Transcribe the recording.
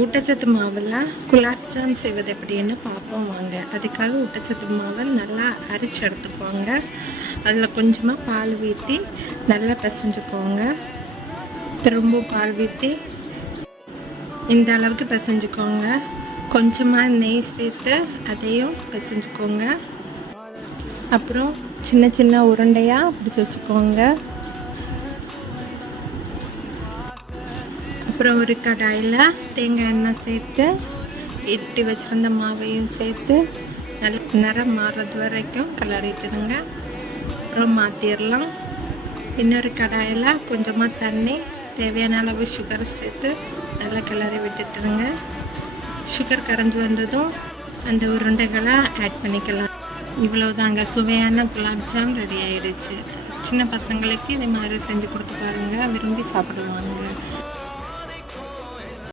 ஊட்டச்சத்து மாவில் குலாப்ஜான் செய்வது எப்படின்னு பார்ப்போம் வாங்க. அதுக்காக ஊட்டச்சத்து மாவை நல்லா அரைச்சி எடுத்துக்கோங்க. அதில் கொஞ்சமாக பால் ஊற்றி நல்லா பிசைஞ்சுக்கோங்க. திரும்ப பால் ஊற்றி இந்த அளவுக்கு பிசைஞ்சுக்கோங்க. கொஞ்சமாக நெய் சேர்த்து அதையும் பிசைஞ்சுக்கோங்க. அப்புறம் சின்ன சின்ன உருண்டையாக பிடிச்சி வச்சுக்கோங்க. அப்புறம் ஒரு கடாயில் தேங்காய் எண்ணெய் சேர்த்து இட்டி வச்சுருந்த மாவையும் சேர்த்து நல்ல நிறம் மாறுறது வரைக்கும் கிளறிட்டுதுங்க. அப்புறம் மாற்றிடலாம். இன்னொரு கடாயில் கொஞ்சமாக தண்ணி, தேவையான அளவு சுகர் சேர்த்து நல்லா கிளறி விட்டுட்டுருங்க. சுகர் கரைஞ்சி வந்ததும் அந்த உருண்டைகளை ஆட் பண்ணிக்கலாம். இவ்வளோதாங்க, சுவையான குலாப்ஜாம் ரெடி ஆயிடுச்சு. சின்ன பசங்களுக்கு இதே மாதிரி செஞ்சு கொடுத்து பாருங்கள், விரும்பி சாப்பிடுவாங்க.